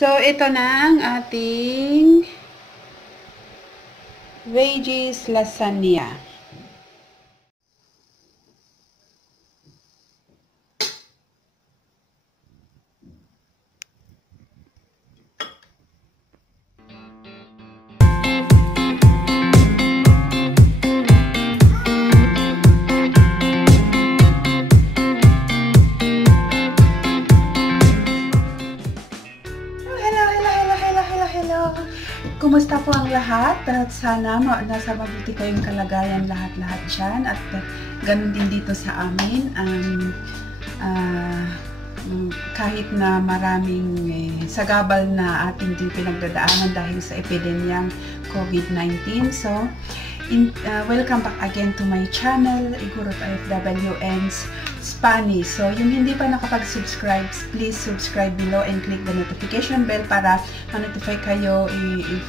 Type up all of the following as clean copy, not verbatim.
So, ito na ang ating veggies lasagna. Kumusta po ang lahat? At sana nasa mabuti kayong kalagayan lahat-lahat dyan. At ganun din dito sa amin. Kahit na maraming sagabal na ating din pinagdadaanan dahil sa epidemyang COVID-19. So, welcome back again to my channel, Igurot OFW's Spanish. So, yung hindi pa nakapag-subscribe, please subscribe below and click the notification bell para ma-notify kayo if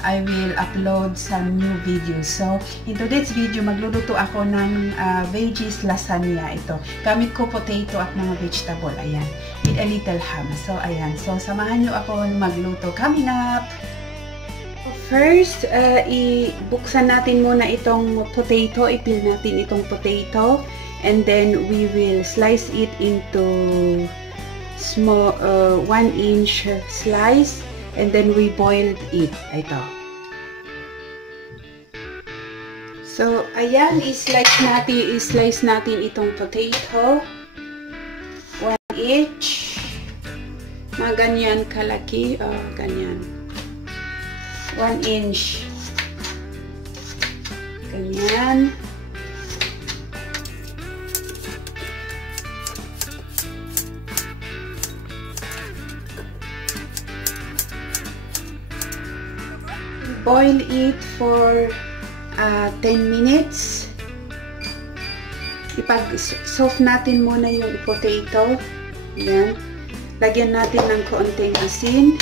I will upload some new videos. So, in today's video, magluluto ako ng veggies lasagna. Ito. Gamit ko potato at mga vegetable. Ayan. With a little ham. So, ayan. So, samahan nyo ako magluto. Coming up! First, ibuksan natin muna itong potato. I-peel natin itong potato. And then, we will slice it into small 1-inch slice. And then, we boiled it. Ito. So, ayan, i-slice natin itong potato. 1 inch. Mga ganyan kalaki. Oh, ganyan. 1 inch. Ganyan. Boil it for 10 minutes. Ipag-soft natin muna yung potato. Ayan. Lagyan natin ng kaunting asin.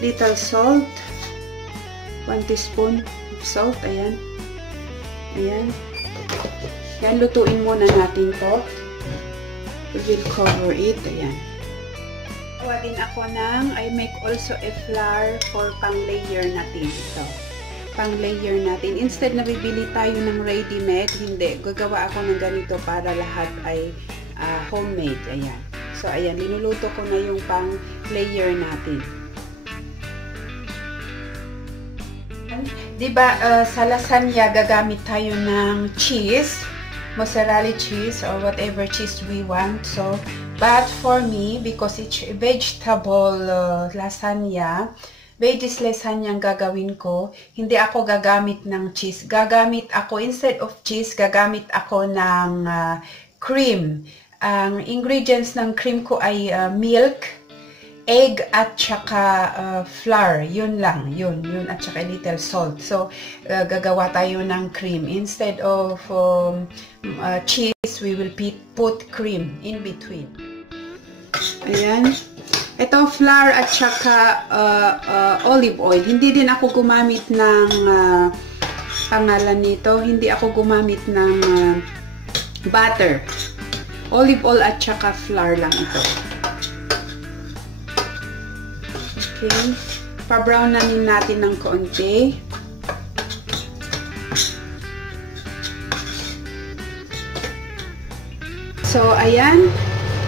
Little salt. 1 teaspoon of salt. Ayan. Ayan. Ayan, lutuin muna natin to. We will cover it. Ayan. Gawa din ako I make also a flour for pang-layer natin ito. Pang-layer natin. Instead na bibili tayo ng ready-made, hindi. Gagawa ako ng ganito para lahat ay homemade. Ayan. So, ayan. Linuluto ko na yung pang-layer natin. Diba, sa lasagna, gagamit tayo ng cheese. Mozzarella cheese or whatever cheese we want. So, but for me, because it's vegetable lasagna, veggies lasagna ang gagawin ko, hindi ako gagamit ng cheese. Gagamit ako, instead of cheese, gagamit ako ng cream. Ang ingredients ng cream ko ay milk, egg, at saka flour. Yun lang. Yun at saka a little salt. So, gagawa tayo ng cream. Instead of cheese, we will put cream in between. Ayan. Ito, flour at saka olive oil. Hindi din ako gumamit ng pangalan nito. Hindi ako gumamit ng butter. Olive oil at saka flour lang ito. Okay. Pa-brown natin ng konti. So, ayan.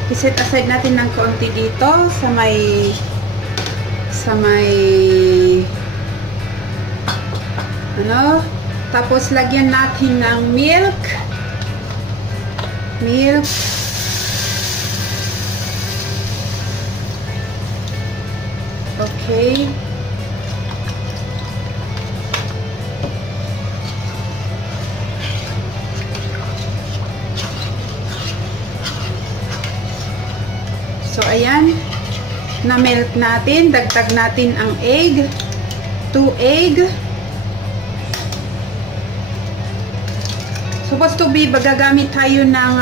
I-set aside natin ng konti dito sa may tapos lagyan natin ng milk. Okay. So, ayan. Na-melt natin. Dagdag natin ang egg. 2 egg. Supposed to be, gagamit tayo ng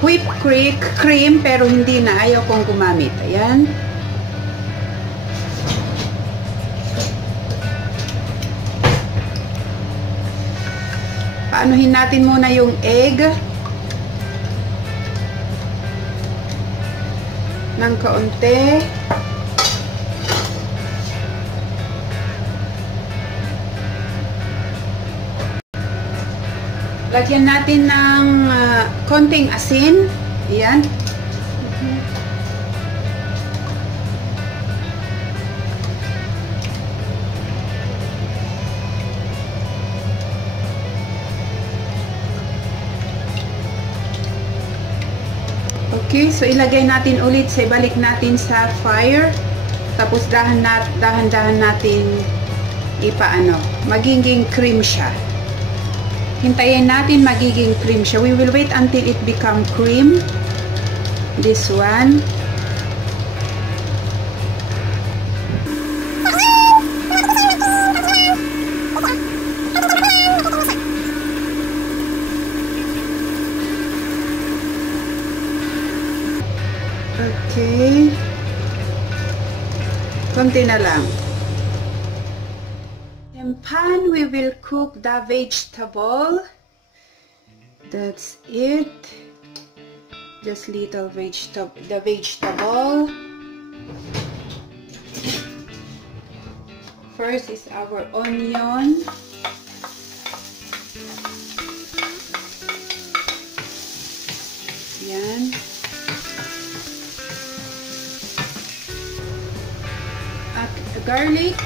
whipped cream, pero hindi na. Ayaw kong gumamit. Ayan. Paanuhin natin muna yung egg. ng kaunti. Lagyan natin ng konting asin. Ayan. Okay, so ilagay natin ulit, ibalik natin sa fire. Tapos dahan-dahan natin ipaano, magiging cream siya. Hintayin natin magiging cream siya. We will wait until it become cream. This one. Okay. Konti na lang. In pan, we will cook the vegetable. That's it. Just little the vegetable. First is our onion. Yan. Garlic,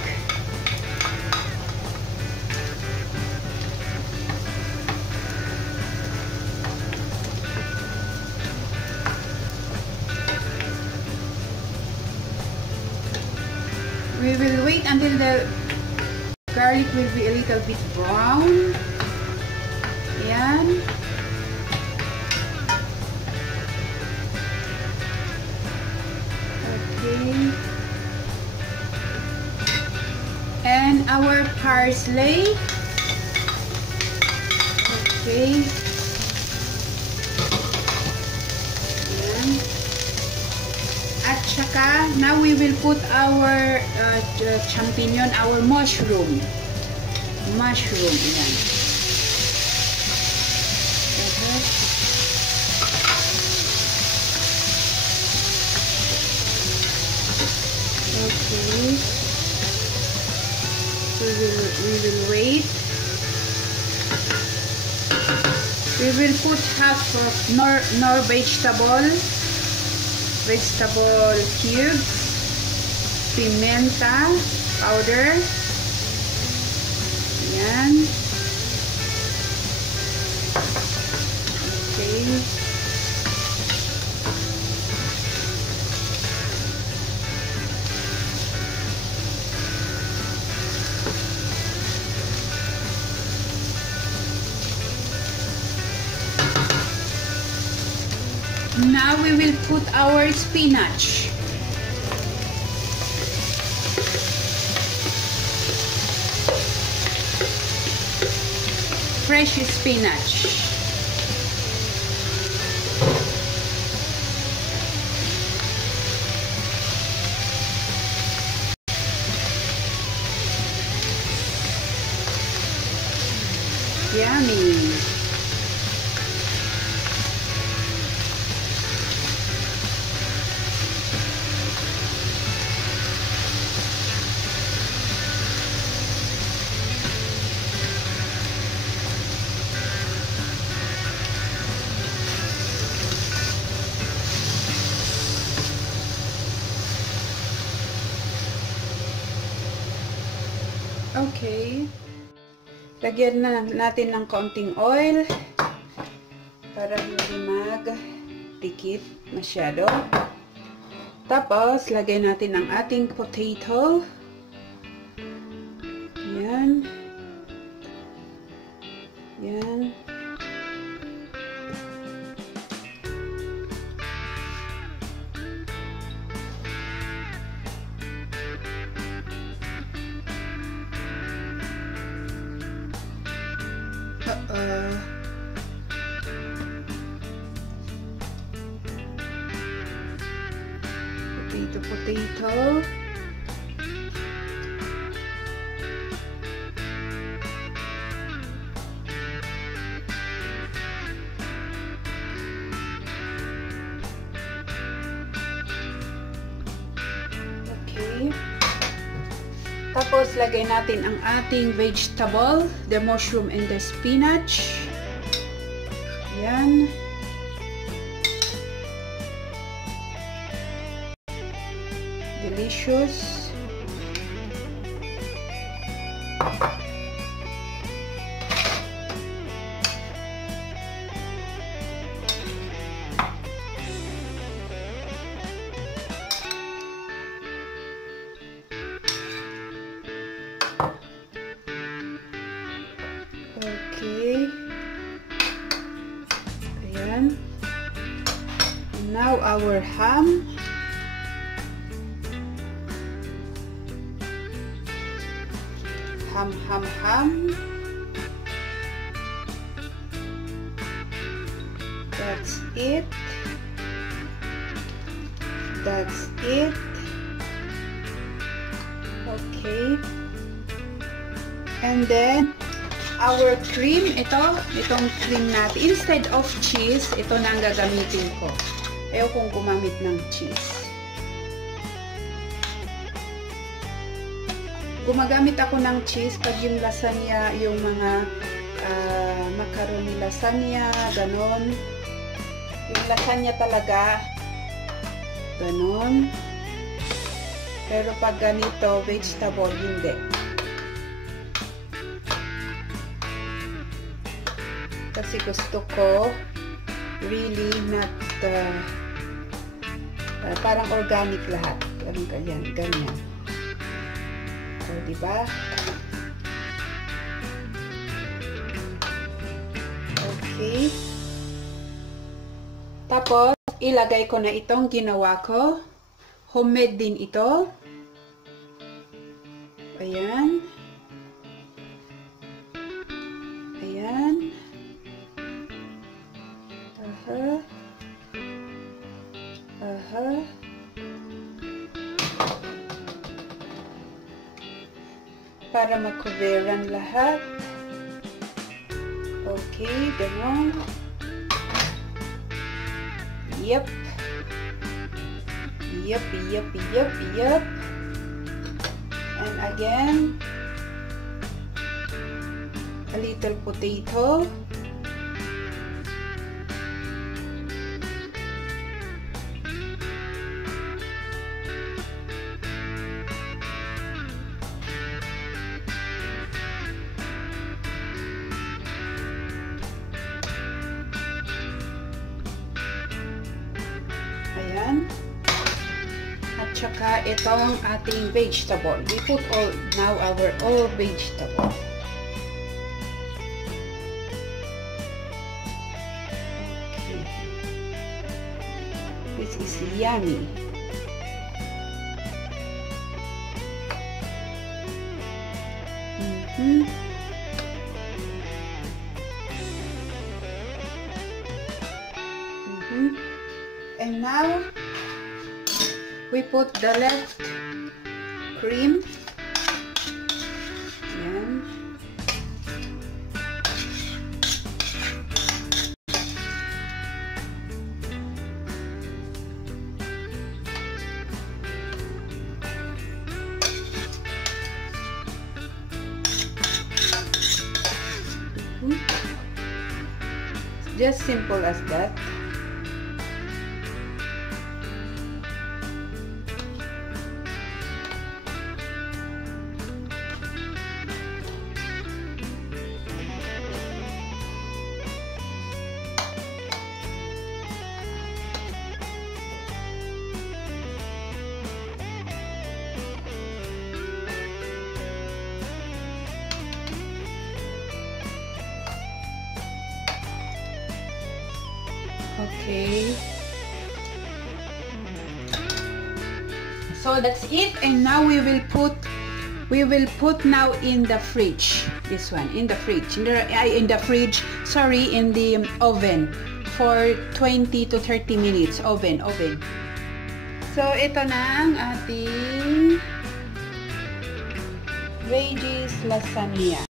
we will wait until the garlic will be a little bit brown. Ayan. Okay. And our parsley. Okay. Ayan. At saka, now we will put our champignon, our mushroom. Mushroom. Ayan. Okay. We will wait. We will put half of more vegetable cubes, pimenta powder. Ayan. Okay. Now we will put our spinach. Fresh spinach. Yummy. Okay. Lagyan na natin ng kaunting oil para hindi magdikit masyado. Tapos, lagyan natin ang ating potato. Yan. Yan. Potato. Tapos, lagay natin ang ating vegetable, the mushroom and the spinach. Ayan. Delicious. Okay. Ayan. Now our ham. Ham. That's it. Okay. And then our cream, itong cream natin. Instead of cheese, ito na ang gagamitin ko. Ayaw kong gumamit ng cheese. Gumagamit ako ng cheese pag yung lasagna, yung mga macaroni lasagna, ganon. Yung lasagna talaga, ganon. Pero pag ganito, vegetable, hindi. Kasi gusto ko really not parang organic lahat. Ganyan. So, diba? Okay. Tapos, ilagay ko na itong ginawa ko. Homemade din ito. Ayan. Ayan. Para makuveran lahat. Okay, ganon. Yep. And again, a little potato. Ayan. At saka itong ating vegetable. We put now our all vegetable. Okay. This is yummy. And now we put the left cream. Ayan. Just simple as that. Okay. So that's it, and now we will put now in the fridge. This one in the fridge. In the oven for 20 to 30 minutes. Oven. So ito na ang ating veggies lasagna.